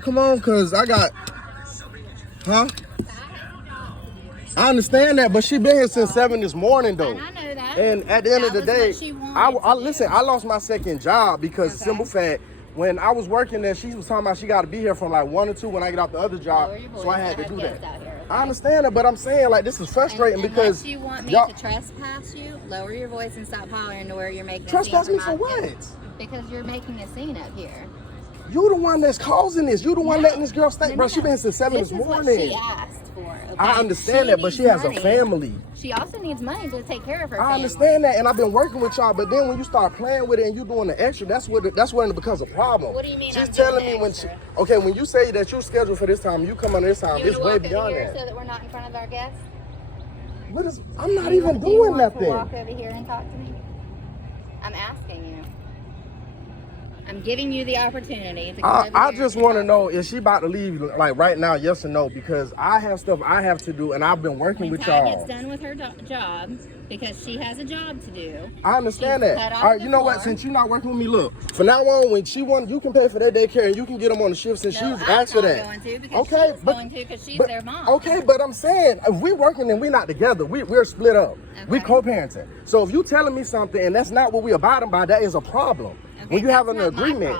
Come on, cause I got, huh? I understand that, but she been here since 7 this morning though. And I know that. And at the end of the day, listen, I lost my second job because simple fact, when I was working there, she was talking about she got to be here from like 1 or 2 when I get off the other job, so I had to do that. I understand it, but I'm saying like this is frustrating because you want me to trespass you, lower your voice and stop hollering to where you're making trespass me for what? Because you're making a scene up here. You the one that's causing this. You the one letting this girl stay. Bro, she been here since 7 this morning. This is what she asked for. Okay? I understand that, but she has a family. She also needs money to take care of her I understand that, and I've been working with y'all, but then when you start playing with it and you doing the extra, that's when it becomes a problem. What do you mean? She's telling me when when you say that you're scheduled for this time, you come on this time, it's way beyond that. So that we're not in front of our guests? I'm not even doing nothing. Do you want to walk over here and talk to me? I'm asking you. I'm giving you the opportunity to come I just want to know, is she about to leave like right now, yes or no? Because I have stuff I have to do, and I've been working with y'all. When Ty gets done with her job, because she has a job to do. I understand that. All right, you know what? Since you're not working with me, look, from now on, when she wants, you can pay for that daycare, and you can get them on the shift since she's asked for that. Because she's their mom. Okay, but I'm saying, if we working and we're not together, we're split up. Okay. We co-parenting. So if you telling me something and that's not what we abiding by, that is a problem. Okay, when you have an agreement.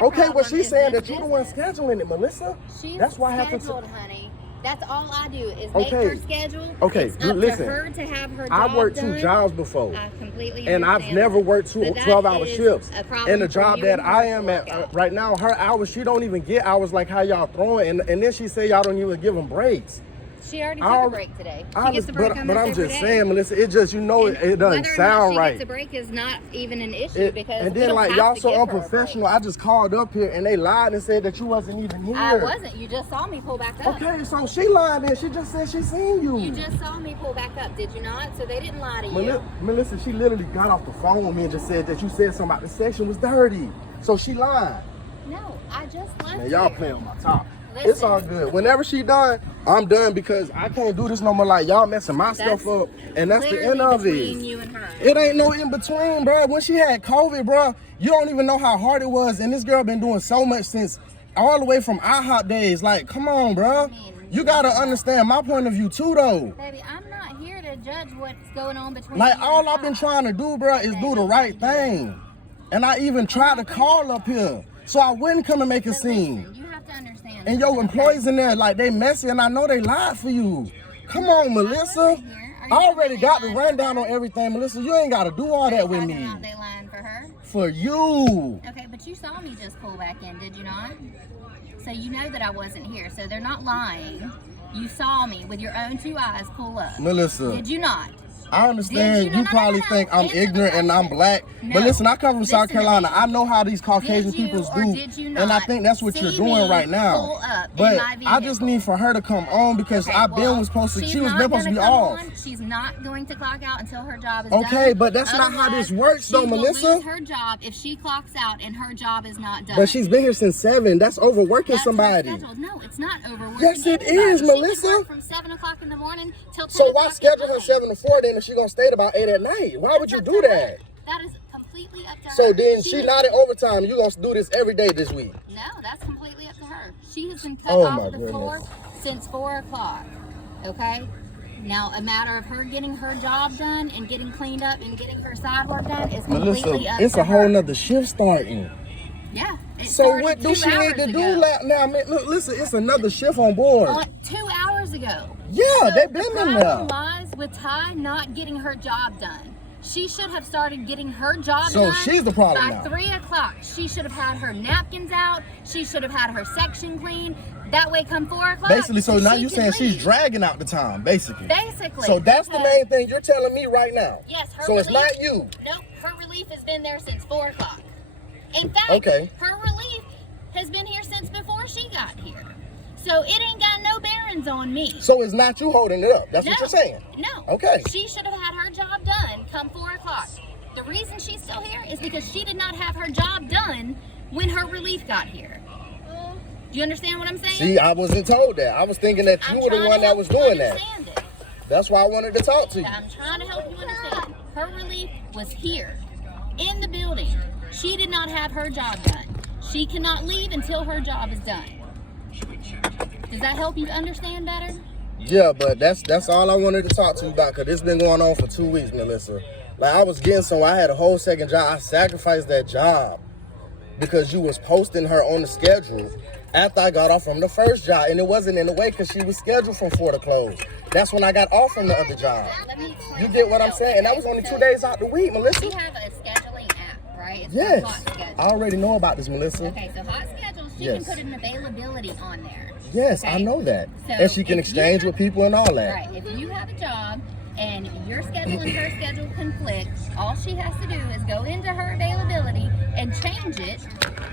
Okay, well she's saying that you're the one scheduling it, Melissa. That's why I have to. Honey. That's all I do is make her schedule. Okay, it's up listen. to her to have her job I worked done. 2 jobs before. I completely and I've never worked 12-hour shifts. And the job that I am at right now, her hours, she don't even get hours like how y'all throwing. And then she say y'all don't even give them breaks. She already took a break today. She gets a break but I'm just saying, Melissa, it just, it doesn't sound right. She gets a break is not even an issue because and then like y'all so unprofessional. I just called up here and they lied and said that you wasn't even here. I wasn't. You just saw me pull back up. Okay, so she lied and she just said she seen you. You just saw me pull back up, did you not? So they didn't lie to you. Melissa, she literally got off the phone with me and just said that you said something about the section was dirty. So she lied. No, I just left. Man, y'all playing on my top. Listen, it's all good. Whenever she done, I'm done because I can't do this no more. Like y'all messing my stuff up, and that's the end of it. You and her. It ain't no in between, bro. When she had COVID, bro, you don't even know how hard it was. And this girl been doing so much since all the way from IHOP days. Like, come on, bro. You gotta understand my point of view too, though. Baby, I'm not here to judge what's going on between. Like all I've been trying to do, bro, is do the right thing. And I even tried to call up here so I wouldn't come and make a scene. You have to understand. And your employees in there, like, they messy, and I know they lied for you. Come on, Melissa. I already got the rundown on everything, Melissa. You ain't got to do all that with me. They lying for her? For you. Okay, but you saw me just pull back in, did you not? So you know that I wasn't here, so they're not lying. You saw me with your own 2 eyes pull up. Melissa. Did you not? I understand you probably think I'm ignorant and I'm black, but listen, I come from South Carolina. I know how these Caucasian peoples do, and I think that's what you're doing right now. But I just need for her to come on because she was supposed to be off. She's not going to clock out until her job is done. Okay, but that's not how this works though, Melissa. She will lose her job if she clocks out and her job is not done. But she's been here since 7. That's overworking somebody. No, it's not overworking. Yes, it is, Melissa. She work from 7 o'clock in the morning till 10 So why schedule her 7 to 4 then if she gonna stay at about 8 at night? Why would you do that? That is completely up to her. So then she not in overtime. You gonna do this every day this week? No, that's completely up to her. She has been cut off the floor since 4 o'clock. Okay? Now, a matter of her getting her job done and getting cleaned up and getting her sidewalk done is completely up to her. It's a whole nother shift starting. Yeah. So what do she need to do now? Man, look, listen, it's another shift on board. 2 hours ago. Yeah, they've been in there. The problem lies with Ty not getting her job done. She should have started getting her job done. So she's the problem by 3 o'clock. She should have had her napkins out. She should have had her section clean. That way, come 4 o'clock. Basically, so now you're saying she's dragging out the time, basically. Basically. So that's the main thing you're telling me right now. Yes, her So relief, it's not you. Nope, her relief has been there since 4 o'clock. In fact, her relief has been here since before she got here. So it ain't got no bearings on me. So it's not you holding it up. That's what you're saying. No. Okay. She should have had her job done come 4 o'clock. The reason she's still here is because she did not have her job done when her relief got here. Do you understand what I'm saying? See, I wasn't told that. I was thinking that you were the one that was doing that. That's why I wanted to talk to you. I'm trying to help you understand. Her relief was here in the building. She did not have her job done. She cannot leave until her job is done. Does that help you understand better? Yeah, but that's all I wanted to talk to you about, because it's been going on for 2 weeks, Melissa. Like, I was getting somewhere. I had a whole second job. I sacrificed that job because you was posting her on the schedule after I got off from the first job, and it wasn't in the way because she was scheduled from 4 to close. That's when I got off from the other job. You get what I'm saying? And that was only 2 days out the week, Melissa. We have a scheduling app, right? It's Yes. Hot Schedule. I already know about this, Melissa. Okay, so Hot Schedule, she can put an availability on there. Yes, okay? I know that. So and she can exchange with people and all that. Right. If you have a job and your schedule and her schedule conflict, all she has to do is go into her availability and change it,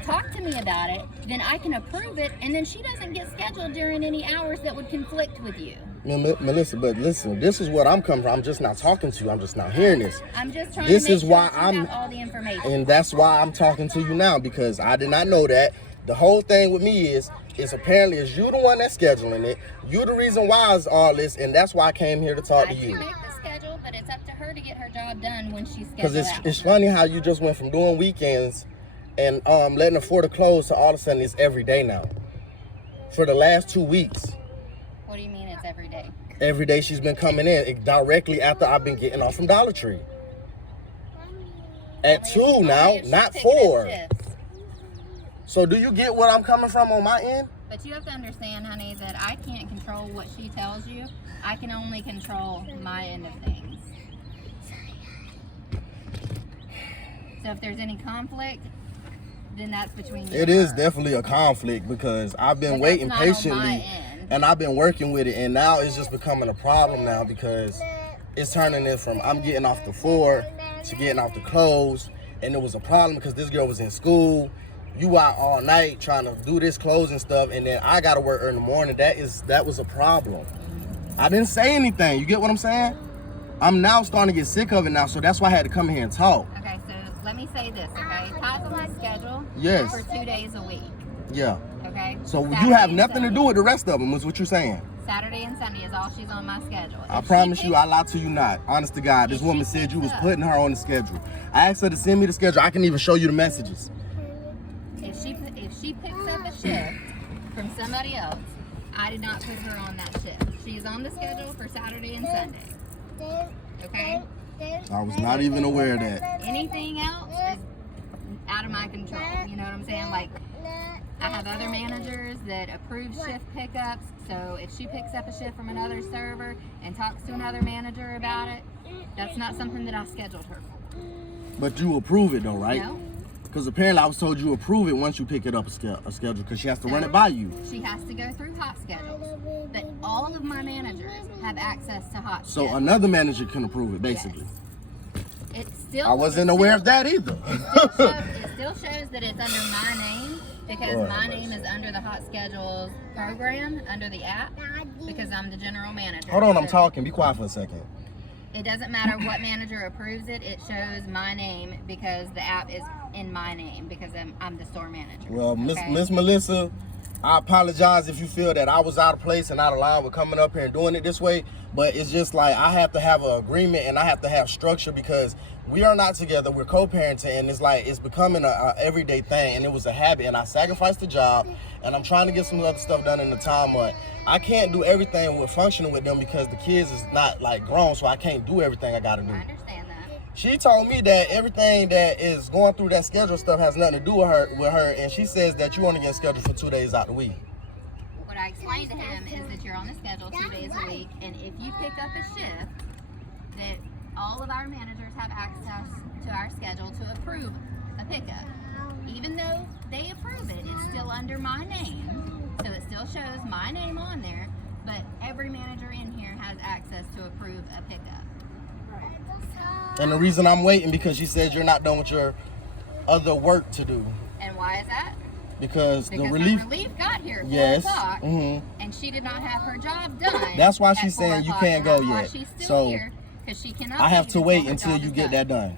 talk to me about it, then I can approve it, and then she doesn't get scheduled during any hours that would conflict with you. Melissa, but listen, this is what I'm coming from. I'm just not talking to you. I'm just not hearing this. I'm just trying this to make is sure why that you have all the information. And that's why I'm talking to you now, because I did not know that. The whole thing with me is apparently is you the one that's scheduling it. You the reason why it's all this, and that's why I came here to talk to you. I make the schedule, but it's up to her to get her job done when she's scheduled. Because it's funny how you just went from doing weekends and letting her 4 to close to all of a sudden it's every day now. For the last 2 weeks. What do you mean it's every day? Every day she's been coming in directly after I've been getting off from Dollar Tree. At 2 now, not 4. So do you get what I'm coming from on my end? But you have to understand, honey, that I can't control what she tells you. I can only control my end of things. So if there's any conflict, then that's between you. It is definitely a conflict because I've been waiting patiently and I've been working with it, and now it's just becoming a problem now because it's turning it from I'm getting off the 4 to getting off the close, and it was a problem because this girl was in school. You out all night trying to do this closing stuff, and then I gotta work in the morning. That was a problem. I didn't say anything. You get what I'm saying? I'm now starting to get sick of it now, so that's why I had to come here and talk. Okay, so let me say this, okay? Todd's on my schedule for 2 days a week. Yeah. Okay? So Saturday you have nothing to do with the rest of them, is what you're saying. Saturday and Sunday is all she's on my schedule. I promise you, I lie to you not. Honest to God, this woman said you was putting her on the schedule. I asked her to send me the schedule. I can even show you the messages. If she picks up a shift from somebody else, I did not put her on that shift. She is on the schedule for Saturday and Sunday. Okay? I was not even aware of that. Anything else is out of my control. You know what I'm saying? Like, I have other managers that approve shift pickups. So if she picks up a shift from another server and talks to another manager about it, that's not something that I scheduled her for. But you approve it though, right? No. Because apparently I was told you approve it once you pick it up a schedule because she has to run it by you. She has to go through hot schedules. But all of my managers have access to hot schedules. So another manager can approve it, basically. Yes. I wasn't aware of that either. It still shows that it's under my name because my name is under the hot schedules program, under the app, because I'm the general manager. Hold on, I'm talking. Be quiet for a second. It doesn't matter what manager approves it. It shows my name because the app is in my name because I'm the store manager. Well, Miss Melissa, I apologize if you feel that I was out of place and out of line with coming up here and doing it this way. But it's just like I have to have an agreement and I have to have structure because we are not together. We're co-parenting, and it's like it's becoming a everyday thing, and it was a habit. And I sacrificed the job, and I'm trying to get some other stuff done in the time. But I can't do everything with functioning with them because the kids is not like grown, so I can't do everything I got to do. I understand that. She told me that everything that is going through that schedule stuff has nothing to do with her, and she says that you only get scheduled for 2 days out the week. What I explained to him is that you're on the schedule 2 days a week, and if you pick up a shift, that all of our managers have access to our schedule to approve a pickup. Even though they approve it, it's still under my name, so it still shows my name on there, but every manager in here has access to approve a pickup. And the reason I'm waiting because she said you're not done with your other work to do. And why is that? Because the relief got here at 4 o'clock, and she did not have her job done. That's why she's saying you can't go yet. She's still so here because she cannot. I have to wait until you get that done.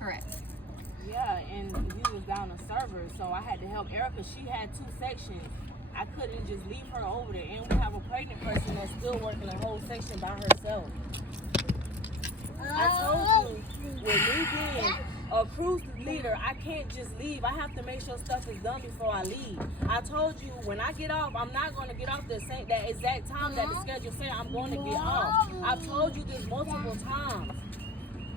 Correct. Yeah, and he was down a server, so I had to help Erica. She had 2 sections. I couldn't just leave her over there, and we have a pregnant person that's still working a whole section by herself. I told you, with me being a crew leader, I can't just leave. I have to make sure stuff is done before I leave. I told you when I get off, I'm not going to get off that exact time that the schedule said I'm going to get off. I've told you this multiple times.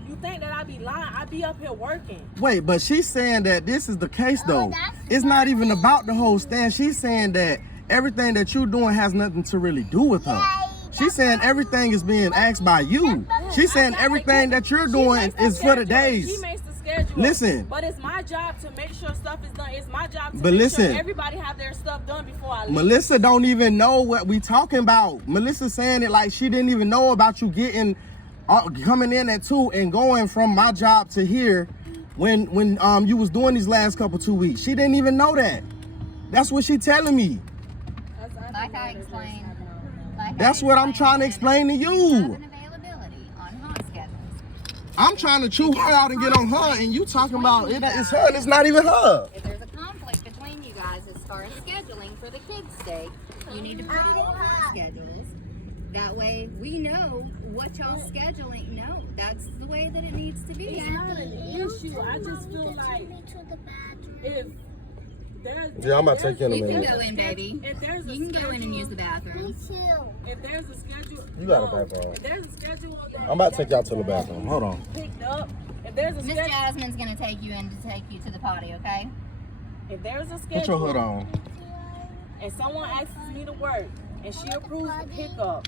You think that I be lying? I be up here working. Wait, but she's saying that this is the case though. It's not even about the whole stand. She's saying that everything that you're doing has nothing to really do with her. She's saying everything is being asked by you. She's saying everything that you're doing is for the days. She makes the schedule. Listen. But it's my job to make sure stuff is done. It's my job to But make listen, sure everybody have their stuff done before I leave. Melissa don't even know what we talking about. Melissa's saying it like she didn't even know about you coming in at 2 and going from my job to here when you was doing these last 2 weeks. She didn't even know that. That's what she telling me. Like I explained. That's what I'm trying to explain to you. Availability on hot schedules. I'm trying to chew her out and get on her, and you talking about it's her and it's not even her. If there's a conflict between you guys as far as scheduling for the kids' sake, you need to put it on hot schedules. That way we know what y'all's scheduling. No, that's the way that it needs to be. It's not an issue. I just feel like if Yeah, I'm about to take you in a You can minute. go in, baby. If there's a You can go in and schedule- use the bathroom. If there's a schedule, You got a bathroom. If there's a schedule, I'm about to take y'all to the bathroom. Hold on. Picked up. If there's a Miss schedule, Jasmine's gonna take you in to take you to the potty, okay? if there's a Put schedule, your hood on. and someone asks me to work, and she approves the pickup,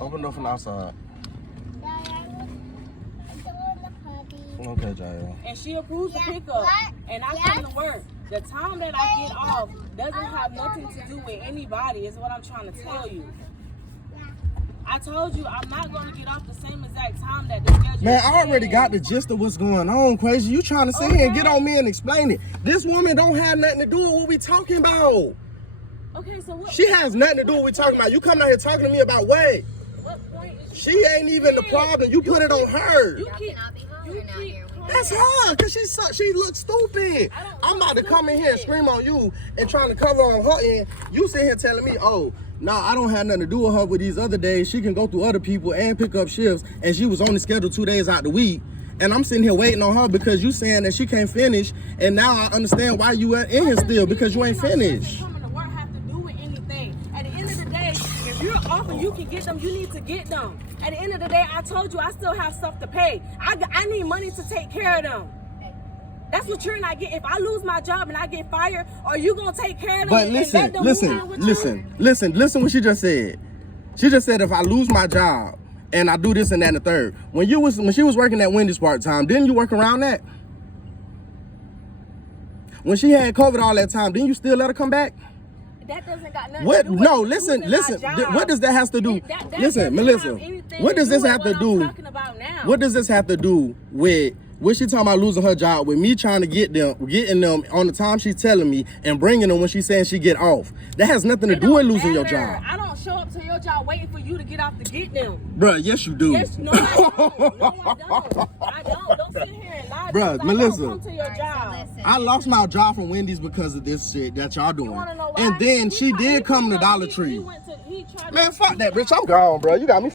Open the door from outside. Okay, Jael. and she approves the pickup, and I come to work, the time that I get off doesn't have nothing to do with anybody, is what I'm trying to tell you. I told you I'm not going to get off the same exact time that the schedule Man, I already said. got the gist of what's going on, Quasi. You trying to sit here and get on me and explain it. This woman don't have nothing to do with what we talking about. Okay, so what? She has nothing to do with what we talking about. You coming out here talking to me about what? What point is She ain't even the problem. You put it on her. You Y'all keep. cannot be You hollering out keep. here. That's her, cause she looks stupid. I'm about to come in here and scream on you and trying to cover on her end. You sit here telling me, oh, nah, I don't have nothing to do with her with these other days. She can go through other people and pick up shifts, and she was only scheduled 2 days out the week. And I'm sitting here waiting on her because you saying that she can't finish, and now I understand why you in here still, because you ain't finished. Coming to work have to do with anything. At the end of the day, if you're off and you can get them, you need to get them. At the end of the day, I told you I still have stuff to pay. I need money to take care of them. That's what you're not getting. If I lose my job and I get fired, are you gonna take care of them? But and listen, let them move in with you? listen what she just said. She just said if I lose my job and I do this and that and the third. When she was working at Wendy's part-time, didn't you work around that? When she had COVID all that time, didn't you still let her come back? That doesn't got nothing What? to do with No, losing listen. my job. What does that have to do? That Listen, doesn't Melissa. have anything What does this with have to what I'm do? talking about now. What does this have to do with what she talking about losing her job with me trying to getting them on the time she's telling me and bringing them when she's saying she get off? That has nothing to It do with don't losing your matter. job. I don't show up to your job waiting for you to get off to get them. Bruh, yes you do. Yes, no, I don't. No, I don't. I don't. Don't sit here and lie. Bruh, because Melissa. I don't come to your job. I lost my job from Wendy's because of this shit that y'all doing. You wanna know why? And then she He did come to Dollar he Tree. went to, he tried to- Man, fuck that, bitch. I'm gone, bro. You got me